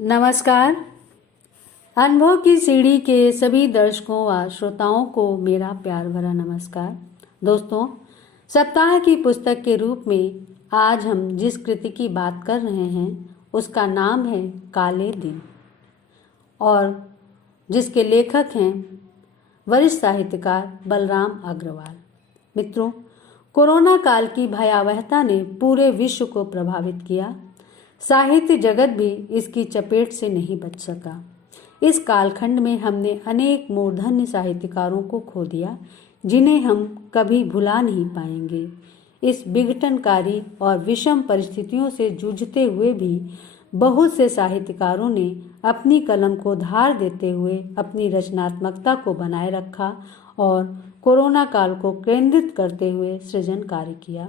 नमस्कार। अनुभव की सीढ़ी के सभी दर्शकों व श्रोताओं को मेरा प्यार भरा नमस्कार। दोस्तों, सप्ताह की पुस्तक के रूप में आज हम जिस कृति की बात कर रहे हैं उसका नाम है काले दिन और जिसके लेखक हैं वरिष्ठ साहित्यकार बलराम अग्रवाल। मित्रों, कोरोना काल की भयावहता ने पूरे विश्व को प्रभावित किया। साहित्य जगत भी इसकी चपेट से नहीं बच सका। इस कालखंड में हमने अनेक मूर्धन्य साहित्यकारों को खो दिया, जिन्हें हम कभी भुला नहीं पाएंगे। इस विघटनकारी और विषम परिस्थितियों से जूझते हुए भी बहुत से साहित्यकारों ने अपनी कलम को धार देते हुए अपनी रचनात्मकता को बनाए रखा और कोरोना काल को केंद्रित करते हुए सृजन कार्य किया।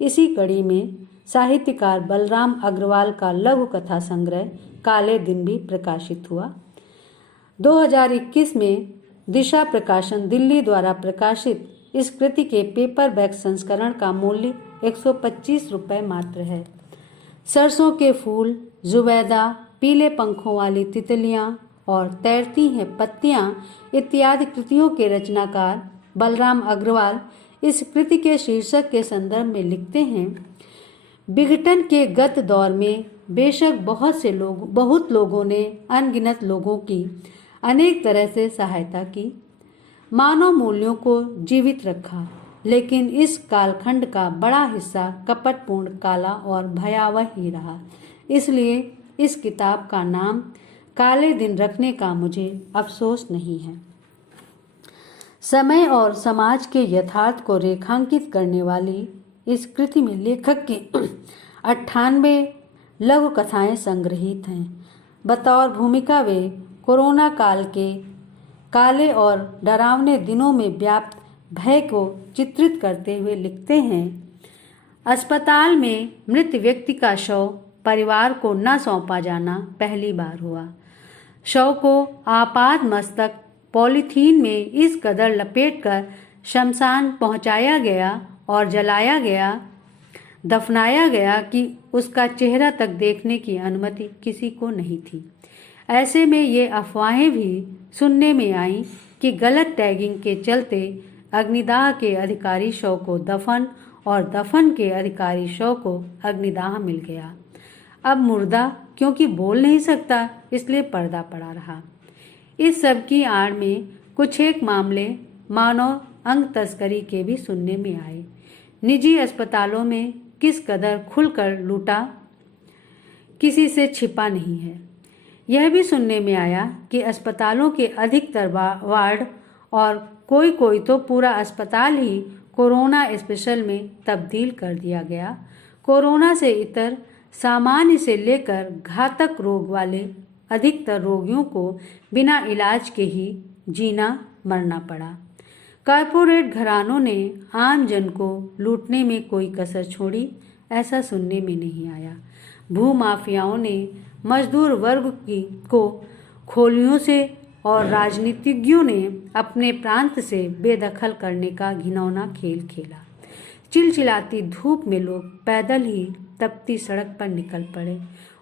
इसी कड़ी में साहित्यकार बलराम अग्रवाल का लघु कथा संग्रह काले दिन भी प्रकाशित हुआ। 2021 में दिशा प्रकाशन दिल्ली द्वारा प्रकाशित इस कृति के पेपरबैक संस्करण का मूल्य 125 रुपये मात्र है। सरसों के फूल, जुबैदा, पीले पंखों वाली तितलियां और तैरती हैं पत्तियां इत्यादि कृतियों के रचनाकार बलराम अग्रवाल इस कृति के शीर्षक के संदर्भ में लिखते हैं, विघटन के गत दौर में बेशक बहुत लोगों ने अनगिनत लोगों की अनेक तरह से सहायता की, मानव मूल्यों को जीवित रखा, लेकिन इस कालखंड का बड़ा हिस्सा कपटपूर्ण, काला और भयावह ही रहा। इसलिए इस किताब का नाम काले दिन रखने का मुझे अफसोस नहीं है। समय और समाज के यथार्थ को रेखांकित करने वाली इस कृति में लेखक की 98 लघु कथाएं संग्रहित हैं। बतौर भूमिका वे कोरोना काल के काले और डरावने दिनों में व्याप्त भय को चित्रित करते हुए लिखते हैं, अस्पताल में मृत व्यक्ति का शव परिवार को न सौंपा जाना पहली बार हुआ। शव को आपात मस्तक पॉलीथीन में इस कदर लपेटकर शमशान पहुंचाया गया और जलाया गया, दफनाया गया कि उसका चेहरा तक देखने की अनुमति किसी को नहीं थी। ऐसे में ये अफवाहें भी सुनने में आईं कि गलत टैगिंग के चलते अग्निदाह के अधिकारी शव को दफन और दफन के अधिकारी शव को अग्निदाह मिल गया। अब मुर्दा क्योंकि बोल नहीं सकता, इसलिए पर्दा पड़ा रहा। इस सब की आड़ में कुछ एक मामले मानव अंग तस्करी के भी सुनने में आए। निजी अस्पतालों में किस कदर खुलकर लूटा किसी से छिपा नहीं है। यह भी सुनने में आया कि अस्पतालों के अधिकतर वार्ड और कोई तो पूरा अस्पताल ही कोरोना स्पेशल में तब्दील कर दिया गया। कोरोना से इतर सामान्य से लेकर घातक रोग वाले अधिकतर रोगियों को बिना इलाज के ही जीना मरना पड़ा। कॉरपोरेट घरानों ने आम जन को लूटने में कोई कसर छोड़ी, ऐसा सुनने में नहीं आया। भूमाफियाओं ने मजदूर वर्ग को खोलियों से और राजनीतिज्ञों ने अपने प्रांत से बेदखल करने का घिनौना खेल खेला। चिलचिलाती धूप में लोग पैदल ही तपती सड़क पर निकल पड़े।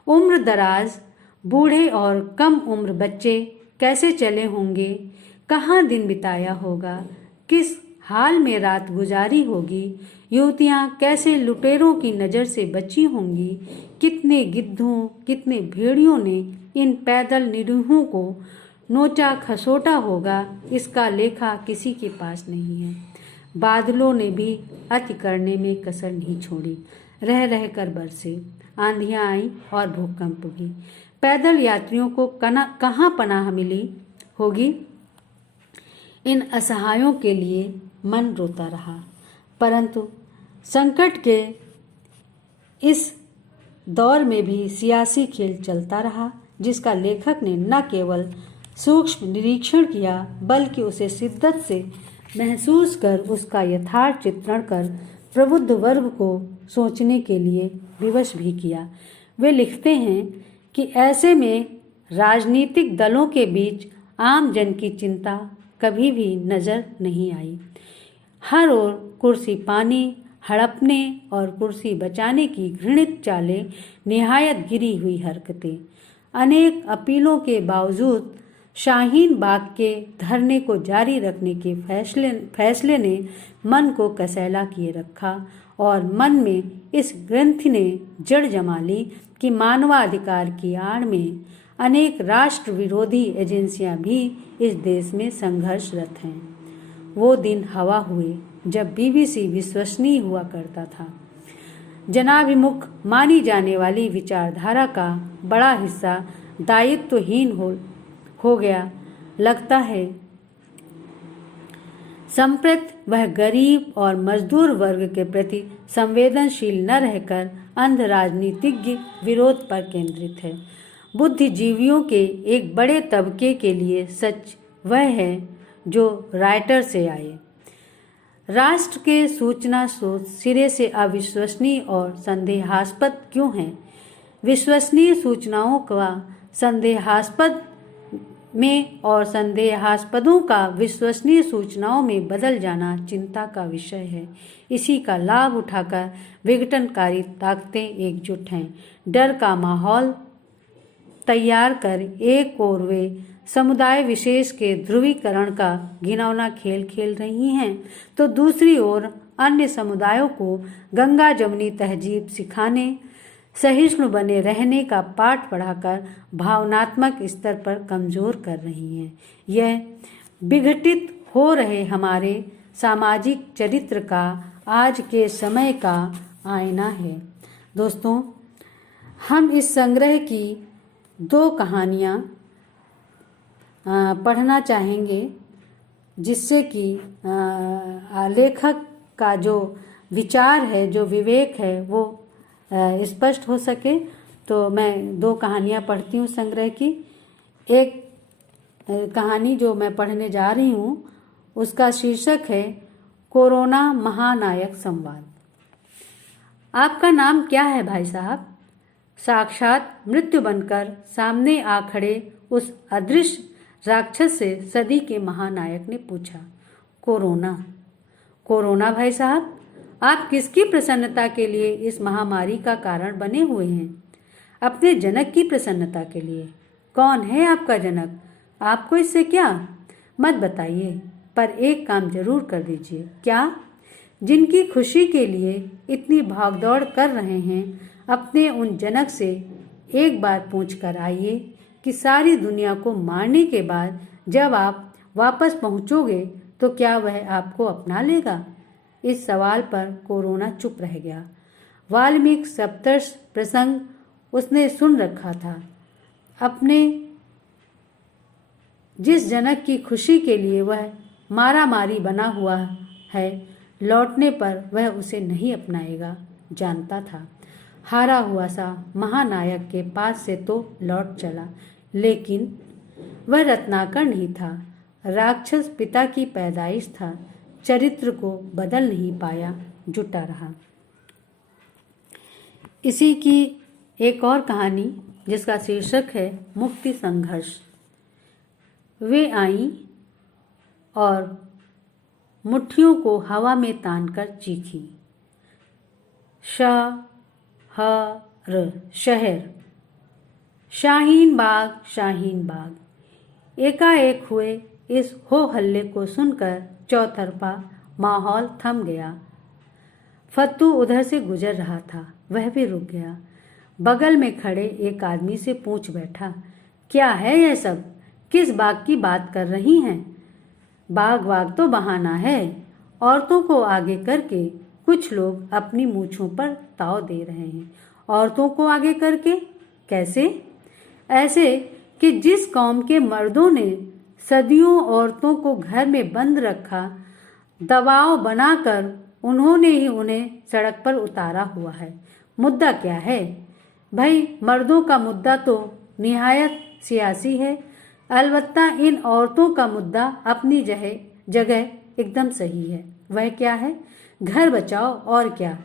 उम्र दराज बूढ़े और कम उम्र बच्चे कैसे चले होंगे, कहाँ दिन बिताया होगा, किस हाल में रात गुजारी होगी, युवतियाँ कैसे लुटेरों की नज़र से बची होंगी, कितने गिद्धों कितने भेड़ियों ने इन पैदल निरीहों को नोचा खसोटा होगा, इसका लेखा किसी के पास नहीं है। बादलों ने भी अति करने में कसर नहीं छोड़ी, रह रह कर बरसे, आंधियाँ आई और भूकंप भी। पैदल यात्रियों को कहाँ पनाह मिली होगी। इन असहायों के लिए मन रोता रहा, परंतु संकट के इस दौर में भी सियासी खेल चलता रहा, जिसका लेखक ने न केवल सूक्ष्म निरीक्षण किया बल्कि उसे शिद्दत से महसूस कर उसका यथार्थ चित्रण कर प्रबुद्ध वर्ग को सोचने के लिए विवश भी किया। वे लिखते हैं कि ऐसे में राजनीतिक दलों के बीच आम जन की चिंता कभी भी नजर नहीं आई। हर ओर कुर्सी पानी हड़पने और कुर्सी बचाने की घृणित चालें, निहायत गिरी हुई हरकतें। अनेक अपीलों के बावजूद शाहीन बाग के धरने को जारी रखने के फैसले ने मन को कसैला किए रखा और मन में इस ग्रंथि ने जड़ जमा ली कि मानवाधिकार की आड़ में अनेक राष्ट्र विरोधी एजेंसियां भी इस देश में संघर्षरत हैं। वो दिन हवा हुए जब बीबीसी विश्वसनीय हुआ करता था। जनाभिमुख मानी जाने वाली विचारधारा का बड़ा हिस्सा दायित्वहीन हो गया लगता है। संप्रति वह गरीब और मजदूर वर्ग के प्रति संवेदनशील न रहकर अंध राजनीतिज्ञ विरोध पर केंद्रित है। बुद्धिजीवियों के एक बड़े तबके के लिए सच वह है जो राइटर से आए। राष्ट्र के सूचना स्रोत सिरे से अविश्वसनीय और संदेहास्पद क्यों हैं? विश्वसनीय सूचनाओं का संदेहास्पद में और संदेहास्पदों का विश्वसनीय सूचनाओं में बदल जाना चिंता का विषय है। इसी का लाभ उठाकर विघटनकारी ताकतें एकजुट हैं। डर का माहौल तैयार कर एक ओर वे समुदाय विशेष के ध्रुवीकरण का घिनौना खेल खेल रही हैं, तो दूसरी ओर अन्य समुदायों को गंगा जमुनी तहजीब सिखाने, सहिष्णु बने रहने का पाठ पढ़ाकर भावनात्मक स्तर पर कमजोर कर रही हैं। यह विघटित हो रहे हमारे सामाजिक चरित्र का आज के समय का आईना है। दोस्तों, हम इस संग्रह की 2 कहानियाँ पढ़ना चाहेंगे जिससे कि लेखक का जो विचार है, जो विवेक है, वो स्पष्ट हो सके। तो मैं 2 कहानियाँ पढ़ती हूँ संग्रह की। एक कहानी जो मैं पढ़ने जा रही हूँ उसका शीर्षक है कोरोना महानायक संवाद। आपका नाम क्या है भाई साहब? साक्षात मृत्यु बनकर सामने आ खड़े उस अदृश्य राक्षस से सदी के महानायक ने पूछा। कोरोना। कोरोना भाई साहब, आप किसकी प्रसन्नता के लिए इस महामारी का कारण बने हुए हैं? अपने जनक की प्रसन्नता के लिए। कौन है आपका जनक? आपको इससे क्या? मत बताइए, पर एक काम जरूर कर दीजिए। क्या? जिनकी खुशी के लिए इतनी भागदौड़ कर रहे हैं, अपने उन जनक से एक बार पूछ कर आइए कि सारी दुनिया को मारने के बाद जब आप वापस पहुंचोगे तो क्या वह आपको अपना लेगा? इस सवाल पर कोरोना चुप रह गया। वाल्मीकि सप्तर्षि प्रसंग उसने सुन रखा था। अपने जिस जनक की खुशी के लिए वह मारामारी बना हुआ है, लौटने पर वह उसे नहीं अपनाएगा, जानता था। हारा हुआ सा महानायक के पास से तो लौट चला, लेकिन वह रत्नाकर नहीं था। राक्षस पिता की पैदाइश था। चरित्र को बदल नहीं पाया, जुटा रहा। इसी की एक और कहानी जिसका शीर्षक है मुक्ति संघर्ष। वे आईं और मुट्ठियों को हवा में तानकर चीखी। शहर, शहर, शाहीन बाग, शाहीन बाग। एकाएक हुए इस हो हल्ले को सुनकर चौतरफा माहौल थम गया। फत्तू उधर से गुजर रहा था, वह भी रुक गया। बगल में खड़े एक आदमी से पूछ बैठा, क्या है यह सब? किस बाग की बात कर रही हैं? बाग वाग तो बहाना है। औरतों को आगे करके कुछ लोग अपनी मूछों पर ताव दे रहे हैं। औरतों को आगे करके? कैसे? ऐसे कि जिस कौम के मर्दों ने सदियों औरतों को घर में बंद रखा, दबाव बनाकर उन्होंने ही उन्हें सड़क पर उतारा हुआ है। मुद्दा क्या है भाई? मर्दों का मुद्दा तो निहायत सियासी है। अलबत्ता इन औरतों का मुद्दा अपनी जगह एकदम सही है। वह क्या है? घर बचाओ और क्या,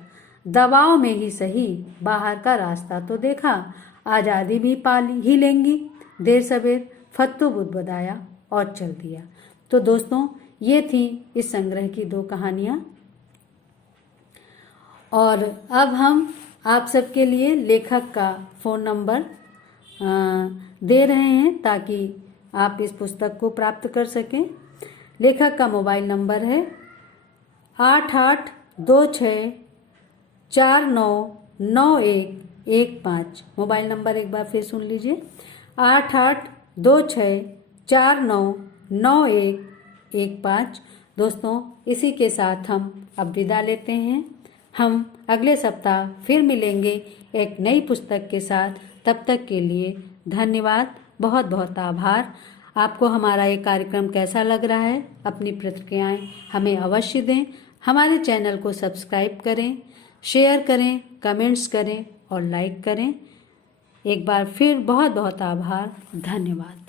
दबाव में ही सही, बाहर का रास्ता तो देखा, आज़ादी भी पा ही लेंगी। देर सवेर फत्तू बुदबुदाया और चल दिया। तो दोस्तों, ये थी इस संग्रह की 2 कहानियाँ। और अब हम आप सबके लिए लेखक का फ़ोन नंबर दे रहे हैं ताकि आप इस पुस्तक को प्राप्त कर सकें। लेखक का मोबाइल नंबर है 8826499115। मोबाइल नंबर एक बार फिर सुन लीजिए, 8826499115। दोस्तों, इसी के साथ हम अब विदा लेते हैं। हम अगले सप्ताह फिर मिलेंगे एक नई पुस्तक के साथ। तब तक के लिए धन्यवाद, बहुत बहुत आभार। आपको हमारा ये कार्यक्रम कैसा लग रहा है? अपनी प्रतिक्रियाएं हमें अवश्य दें। हमारे चैनल को सब्सक्राइब करें, शेयर करें, कमेंट्स करें और लाइक करें। एक बार फिर बहुत बहुत आभार, धन्यवाद।